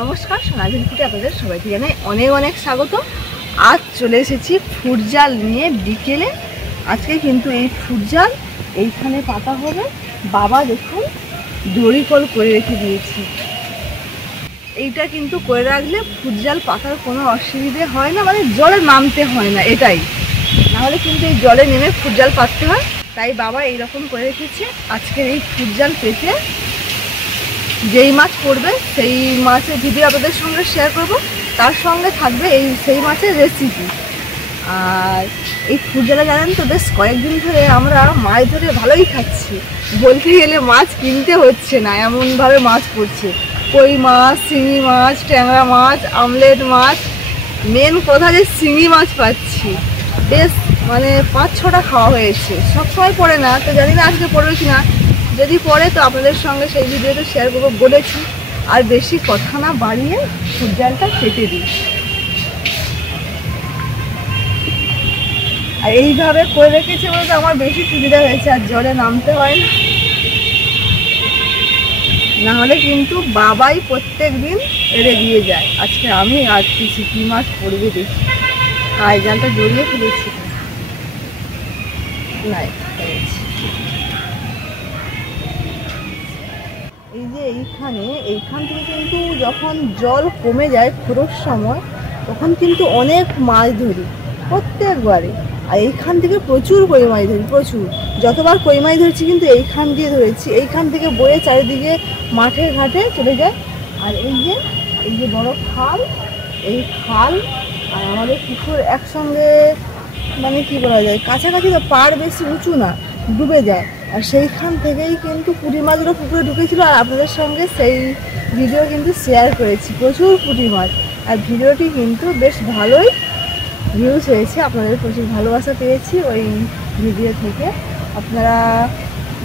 নমস্কার, সোনাঝুরি ফুটে আপনাদের সবাইকে জানাই অনেক অনেক স্বাগত। আজ চলে এসেছি ফুটজাল নিয়ে বিকেলে। আজকে কিন্তু এই ফুটজাল এইখানে পাতা হবে। বাবা দেখুন দড়িকল করে রেখে দিয়েছি। এইটা কিন্তু করে রাখলে ফুটজাল পাতার কোনো অসুবিধে হয় না, মানে জলে নামতে হয় না, এটাই। নাহলে কিন্তু এই জলে নেমে ফুটজাল পাততে হয়। তাই বাবা এইরকম করে রেখেছে। আজকের এই ফুটজাল পেতে যেই মাছ পড়বে সেই মাছের ভিডিও আপনাদের সঙ্গে শেয়ার করব, তার সঙ্গে থাকবে সেই মাছের রেসিপি। আর এই ফুটজালে জানেন তো বেশ কয়েকদিন ধরে আমরা মাছ ধরে ভালোই খাচ্ছি, বলতে গেলে মাছ কিনতে হচ্ছে না, এমনভাবে মাছ পড়ছে। কই মাছ, শিঙি মাছ, ট্যাংরা মাছ, আমলেট মাছ, মেন কথা যে শিঙি মাছ পাচ্ছি। বেশ মানে 5-6টা খাওয়া হয়েছে, সবসময় পড়ে না, তো জানি না আজকে পড়বে কি না। যদি পড়ে তো আপনাদের সঙ্গে সেই ভিডিওটা শেয়ার করবো বলেছি। আর বেশি কথা না বাড়িয়ে ফুটজালটা কেটে দিই। আর এইভাবে করে রেখেছি বলতে আমার বেশি সুবিধা হয়েছে, আর জলে নামতে হয় না। নাহলে কিন্তু বাবাই প্রত্যেক দিন এড়ে দিয়ে যায়। আজকে আমি আটকেছি কি মাছ পড়বে দেখি। আর জালটা জড়িয়ে ফেলেছি, নাই এই যে এইখান থেকে কিন্তু যখন জল কমে যায় খোঁড়োর সময়, তখন কিন্তু অনেক মাছ ধরি প্রত্যেকবারে। আর এইখান থেকে প্রচুর কই মাছ ধরি, প্রচুর। যতবার কই মাছ ধরেছি কিন্তু এইখান দিয়ে ধরেছি। এইখান থেকে বয়ে চারিদিকে মাঠে ঘাটে চলে যায়। আর এই যে বড় খাল, এই খাল আর আমাদের পুকুর একসঙ্গে, মানে কি বলা যায়, কাছাকাছি তো, পাড় বেশি উঁচু না, ডুবে যায়। আর সেইখান থেকেই কিন্তু পুঁটি মাছগুলো পুকুরে ঢুকেছিল। আর আপনাদের সঙ্গে সেই ভিডিও কিন্তু শেয়ার করেছি, প্রচুর পুঁটি মাছ। আর ভিডিওটি কিন্তু বেশ ভালোই ভিউজ হয়েছে, আপনাদের প্রচুর ভালোবাসা পেয়েছি ওই ভিডিও থেকে। আপনারা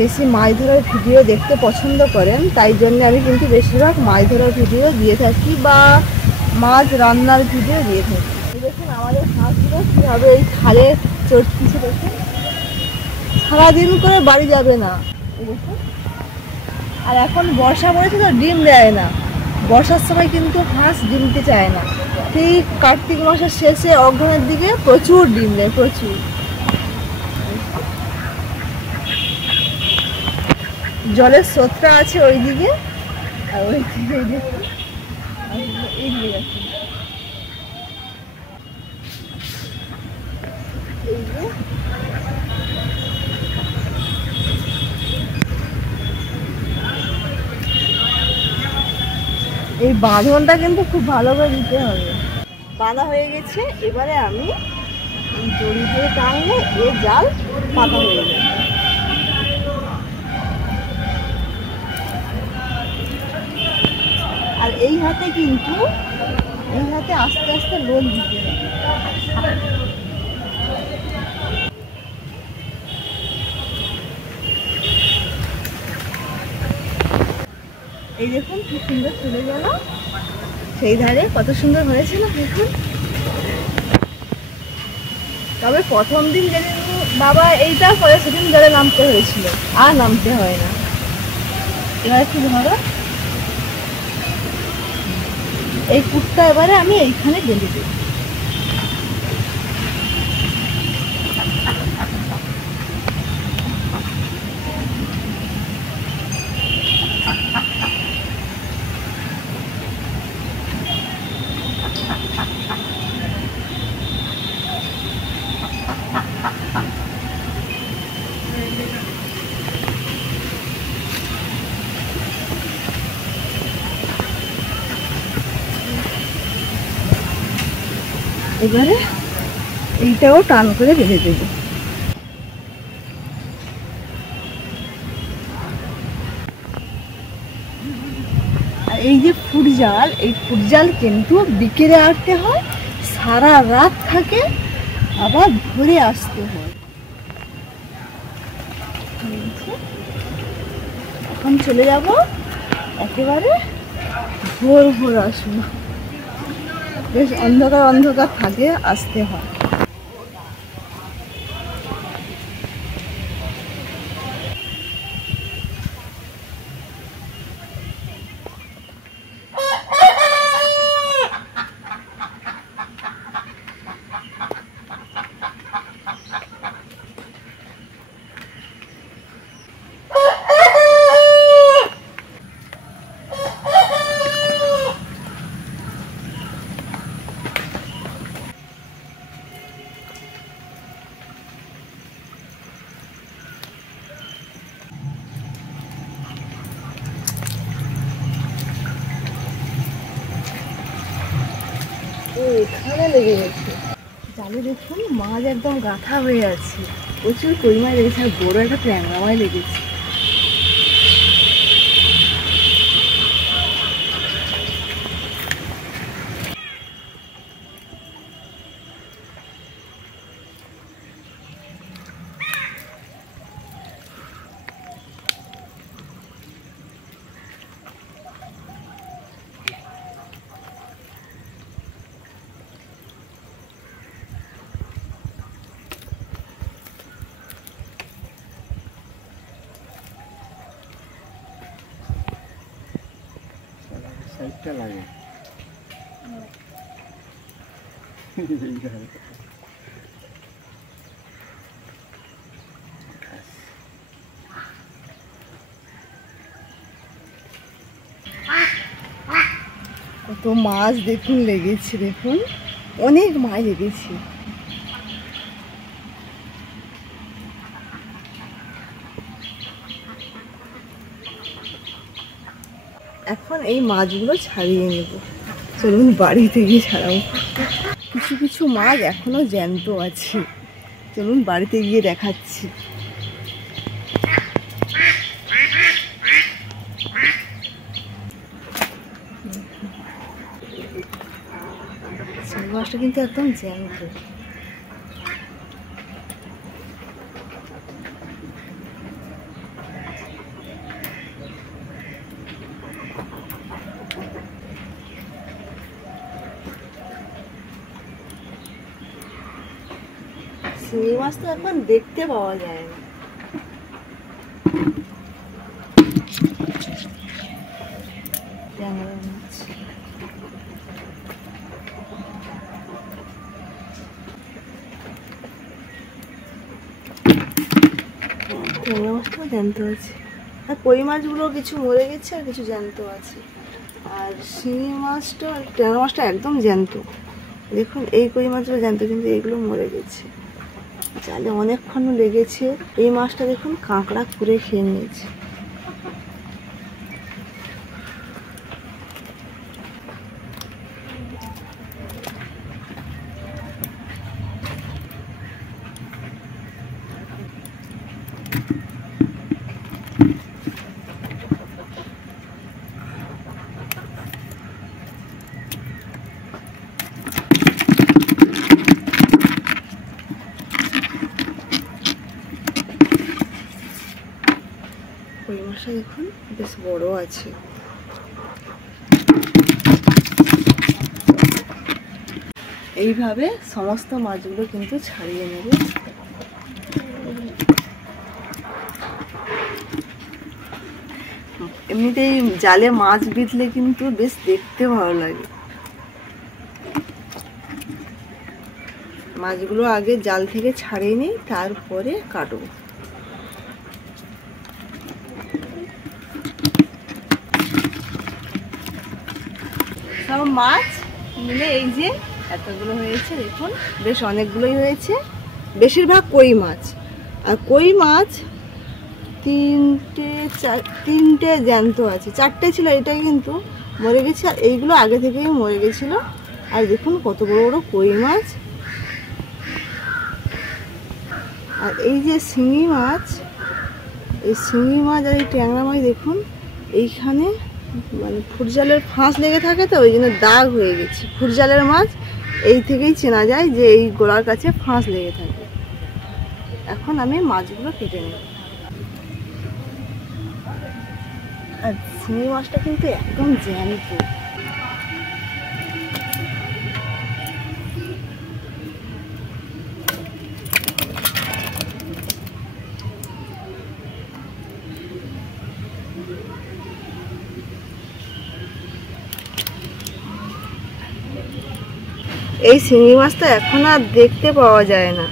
বেশি মাছ ধরার ভিডিও দেখতে পছন্দ করেন, তাই জন্য আমি কিন্তু বেশিরভাগ মাছ ধরার ভিডিও দিয়ে থাকি বা মাছ রান্নার ভিডিও দিয়ে থাকি। দেখুন আমাদের হাঁসগুলো কীভাবে এই খালে চড়তেছে, দেখুন সারাদিন করে বাড়ি যাবে না। দেখুন, আর এখন বর্ষা পড়েছে তো ডিম দেয় না। বর্ষার সময় কিন্তু হাঁস ডিম দিতে চায় না। সেই কার্তিক মাসের শেষে অঘ্রানের দিকে প্রচুর ডিম দেয়, প্রচুর। জলের স্রোতটা আছে ওই দিকে, আর ওই দিকে দেখুন এই দিকে যাচ্ছে। এই বাঁধনটা কিন্তু খুব ভালো করে দিতে হবে। বাঁধা হয়ে গেছে, এবারে আমি এই দড়ি দিয়ে টানলে এ জাল পাতা হয়ে যাবে। আর এই হাতে আস্তে আস্তে লোল দিতে হবে। এই দেখুন কি সুন্দর চলে গেল, সেই ধারে কত সুন্দর হয়েছে না দেখুন। তবে প্রথম দিন যেদিন বাবা এইটা করে সেদিন জলে নামতে হয়েছিল, আর নামতে হয় না। এবার একটু ধরো, এই কুটটা এবারে আমি এইখানে বেঁধে দেব। এবারে এইটাও টান করে বেঁধে দেব। আর এই যে ফুটজাল, এই ফুটজাল কিন্তু বিকেলে আনতে হয়, সারা রাত থাকে, আবার ধরে আসতে হয়। এখন চলে যাব, একেবারে ভোর ভোর আসবো। বেশ অন্ধকার অন্ধকার থাকে, আসতে হয়। এখানে লেগে গেছে। জালে দেখুন মাছ একদম গাঁথা হয়ে আছে, প্রচুর কই মাছ লেগেছে, আর বড় একটা ট্যাংরা মাছ লেগেছে। সাইডটা লাগে কত মাছ দেখুন লেগেছে, দেখুন অনেক মাছ লেগেছে। এখন এই মাছগুলো ছাড়িয়ে নেব, চলুন বাড়িতে গিয়ে ছাড়াবো। কিছু কিছু মাছ এখনো জ্যান্ত আছে, চলুন বাড়িতে গিয়ে দেখাচ্ছি। মাছটা কিন্তু একদম জ্যান্ত। শিঙি মাছ তো এখন দেখতে পাওয়া যায় না। ট্যাংরা মাছ, ট্যাংরা মাছটাও জ্যান্ত আছে, আর কই মাছগুলো কিছু মরে গেছে আর কিছু জ্যান্ত আছে। আর শিঙি মাছটা, ট্যাংরা মাছটা একদম জ্যান্ত। দেখুন এই কই মাছগুলো জ্যান্ত, কিন্তু এইগুলো মরে গেছে। জালে অনেকক্ষণ লেগেছে। এই মাছটা দেখুন কাঁকড়া করে খেয়ে নিয়েছে। কই মাছটা দেখুন বেশ বড় আছে। এইভাবে সমস্ত মাছগুলো কিন্তু ছাড়িয়ে নেব। এমনিতেই জালে মাছ বিঁধলে কিন্তু বেশ দেখতে ভালো লাগে। মাছগুলো আগে জাল থেকে ছাড়িয়ে নিই, তারপরে কাটবো। সব মাছ মিলে এই যে এতগুলো হয়েছে, দেখুন বেশ অনেকগুলোই হয়েছে। বেশিরভাগ কই মাছ, আর কই মাছ তিনটে জ্যান্ত আছে, চারটে ছিল, এটা কিন্তু মরে গেছে, আর এইগুলো আগে থেকেই মরে গেছিলো। আর দেখুন কত বড় বড় কই মাছ। আর এই যে শিঙি মাছ, এই শিঙি মাছ আর এই ট্যাংরা মাছ দেখুন এইখানে মানে ফুটজালের ফাঁস লেগে থাকে, তো ওই জন্য দাগ হয়ে গেছে। ফুটজালের মাছ এই থেকেই চেনা যায় যে এই গোড়ার কাছে ফাঁস লেগে থাকে। এখন আমি মাছগুলো কেটে নেব। আর শিঙি মাছটা কিন্তু একদম জ্যান্ত। এই শিঙি মাছটা এখন আর দেখতে পাওয়া যায় না।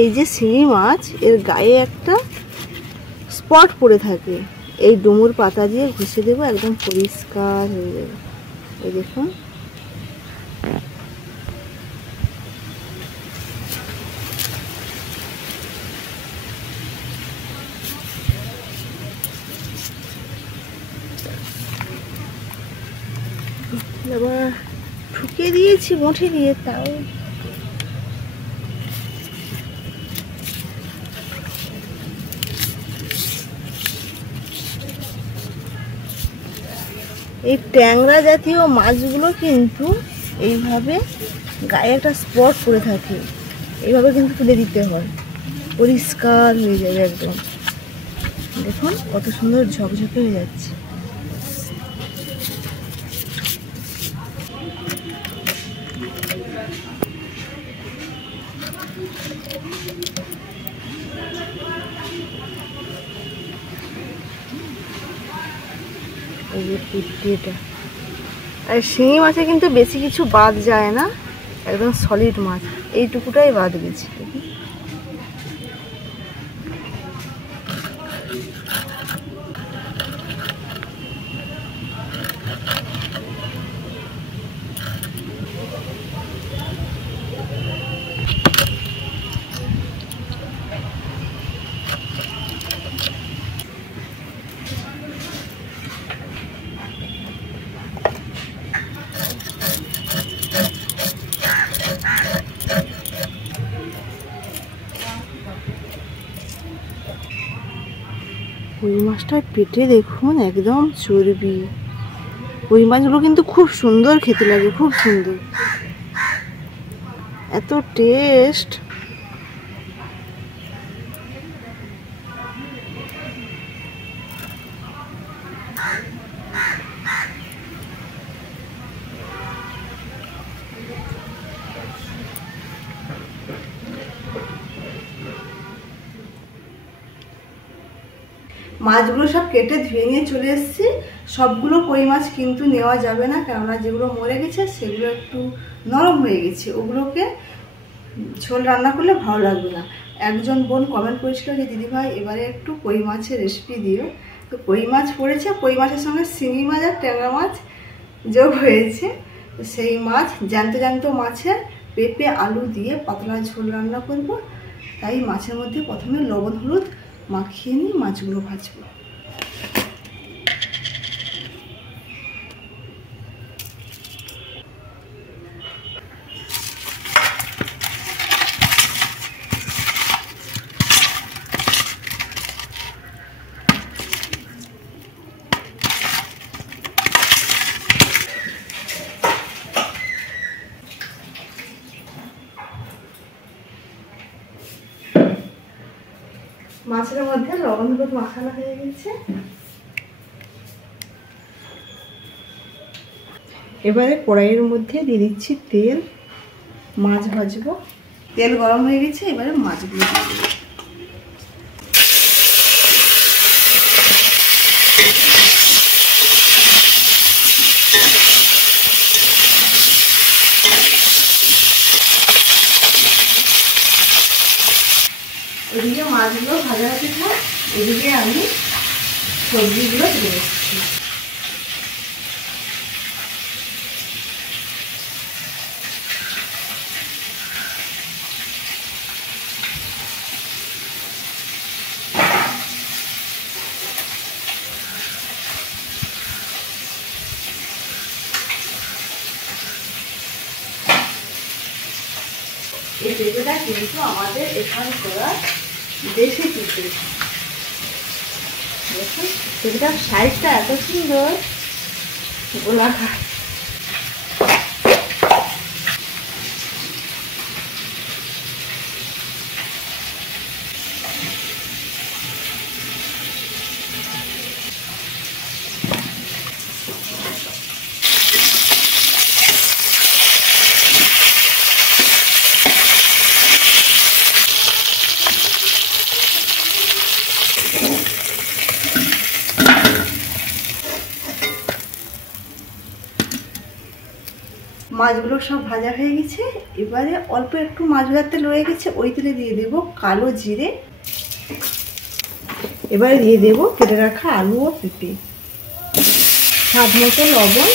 এই যে শিঙি মাছ, এর গায়ে একটা স্পট পড়ে থাকে, এই ডুমুর পাতা দিয়ে ঘষে দেবো, একদম পরিষ্কার হয়ে যাবে। এই দেখুন এবার ঠুকে দিয়েছি মুঠি দিয়ে, তাও এই ট্যাংরা জাতীয় মাছগুলো কিন্তু এইভাবে গায়ে একটা স্পট পড়ে থাকে, এইভাবে কিন্তু তুলে দিতে হয়, পরিষ্কার হয়ে যাবে একদম। দেখুন কত সুন্দর ঝকঝকে হয়ে যাচ্ছে। এই যে পিঠটা, আর শিঙি মাছে কিন্তু বেশি কিছু বাদ যায় না, একদম সলিড মাছ, এইটুকুটাই বাদ গেছে। কই মাছটার পেটে দেখুন একদম চর্বি। কই মাছগুলো কিন্তু খুব সুন্দর খেতে লাগে, খুব সুন্দর, এত টেস্ট। মাছগুলো সব কেটে ধুয়ে নিয়ে চলে এসেছি। সবগুলো কই মাছ কিন্তু নেওয়া যাবে না, কেননা যেগুলো মরে গেছে সেগুলো একটু নরম হয়ে গেছে, ওগুলোকে ঝোল রান্না করলে ভালো লাগবে না। একজন বোন কমেন্ট করেছিল যে দিদিভাই এবারে একটু কই মাছের রেসিপি দিও, তো কই মাছ পড়েছে, কই মাছের সঙ্গে শিঙি মাছ আর ট্যাংরা মাছ যোগ হয়েছে। তো সেই মাছ জ্যান্ত জ্যান্ত মাছের পেঁপে আলু দিয়ে পাতলা ঝোল রান্না করব। তাই মাছের মধ্যে প্রথমে লবণ হলুদ মাখিয়ে নিয়ে মাছগুলো ভাজবো। মাছের মধ্যে লবণ হলুদ মাখানো হয়ে গেছে। এবারে কড়াইয়ের মধ্যে দিয়ে দিচ্ছি তেল, মাছ ভাজবো। তেল গরম হয়ে গেছে, এবারে মাছগুলো দিয়ে দেবো। এদিকে মাছগুলো ভাজা হতে থাক, এদিকে আমি সবজিগুলো দিয়ে দিচ্ছি। এই পেঁপেটা কিন্তু আমাদের এখানে করা দেশি পেঁপে। দেখুন পেঁপেটার সাইজটা এত সুন্দর, গোলাকার। মাছগুলো সব ভাজা হয়ে গেছে, এবারে অল্প একটু মাছ ভাজার তেল রয়ে গেছে, ওই তেলে দিয়ে দেব কালো জিরে। এবারে দিয়ে দেব কেটে রাখা আলু ও পেঁপে, স্বাদ মতো লবণ,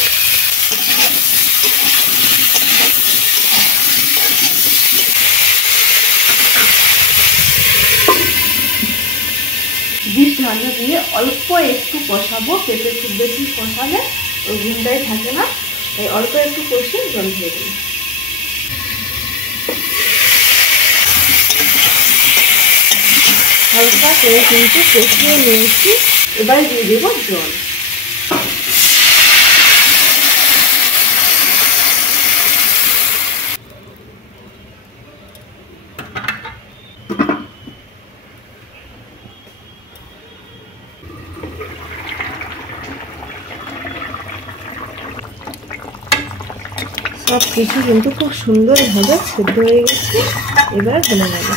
বিট ঢাকা দিয়ে অল্প একটু কষাবো। পেঁপে খুব বেশি কষালে ওই গুণটাই থাকে না, তাই অল্প একটু কষিয়ে জল দিয়ে দিই। হালকা করে কিন্তু কষিয়ে নিয়েছি, এবার দিয়ে দেবো জল। সব কিছু কিন্তু খুব সুন্দরভাবে সেদ্ধ হয়ে গেছে, এবার হয়ে গেল।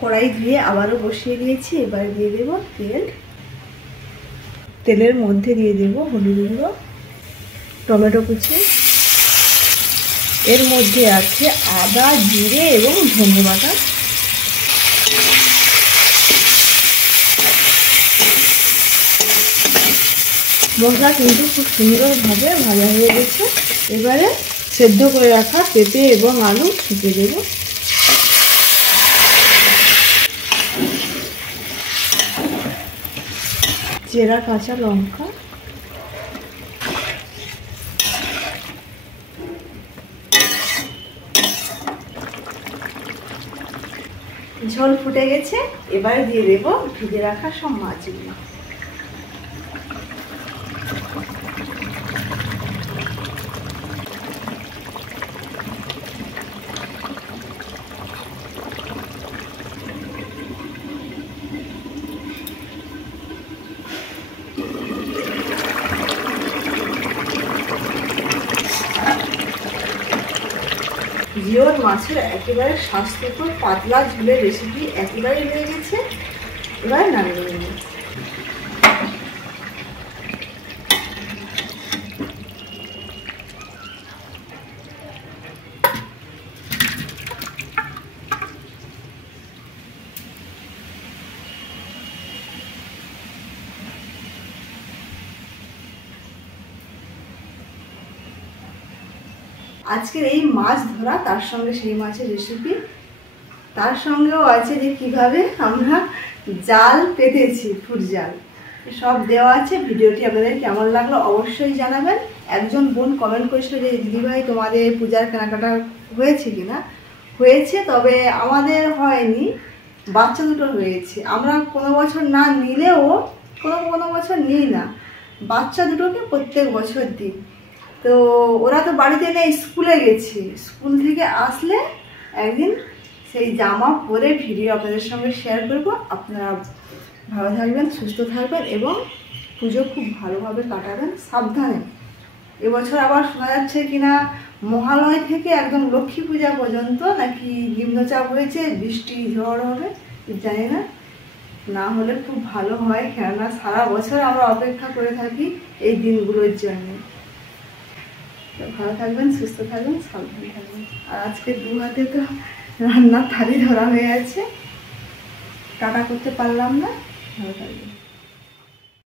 কড়াই ধুয়ে আবারও বসিয়ে দিয়েছি, এবার দিয়ে দেবো তেল। তেলের মধ্যে দিয়ে দেবো হলুদ গুঁড়ো, টমেটো কুচি, এর মধ্যে আছে আদা, জিরে এবং ধনে বাটা। মশলা কিন্তু খুব সুন্দরভাবে ভাজা হয়ে গেছে, এবারে সেদ্ধ করে রাখা পেঁপে এবং আলু ছেঁচে দেব। চেরা কাঁচা লঙ্কা, ঝোল ফুটে গেছে, এবার দিয়ে দেব ভিজে রাখা সব মাছগুলো। জিওল মাছের একেবারে স্বাস্থ্যকর পাতলা ঝোলের রেসিপি একেবারে হয়ে গেছে, এবার নামিয়ে নেব। আজকের এই মাছ ধরা, তার সঙ্গে সেই মাছের রেসিপি, তার সঙ্গেও আছে যে কিভাবে আমরা জাল পেতেছি, ফুট জাল, সব দেওয়া আছে। ভিডিওটি আপনাদের কেমন লাগলো অবশ্যই জানাবেন। একজন বোন কমেন্ট করেছিল যে দিদিভাই তোমাদের পূজার কেনাকাটা হয়েছে কিনা। হয়েছে, তবে আমাদের হয়নি, বাচ্চা দুটো হয়েছে। আমরা কোনো বছর না নিলেও কোনো বছর নিই না, বাচ্চা দুটোকে প্রত্যেক বছর দিই। তো ওরা তো বাড়িতে নেই, স্কুলে গেছে, স্কুল থেকে আসলে একদিন সেই জামা পরে ভিডিও আপনাদের সঙ্গে শেয়ার করব। আপনারা ভালো থাকবেন, সুস্থ থাকবেন এবং পুজো খুব ভালোভাবে কাটাবেন, সাবধানে। এবছর আবার শোনা যাচ্ছে কিনা মহালয় থেকে একদম লক্ষ্মী পূজা পর্যন্ত নাকি নিম্নচাপ হয়েছে, বৃষ্টি ঝড় হবে, জানি না। না হলে খুব ভালো হয়, কেননা সারা বছর আমরা অপেক্ষা করে থাকি এই দিনগুলোর জন্য। ভালো থাকবেন, সুস্থ থাকবেন, সাবধানে থাকবেন। আর আজকে দু হাতে তো রান্নার থালি ধরা হয়ে আছে, টাটা করতে পারলাম না। ভালো থাকবেন।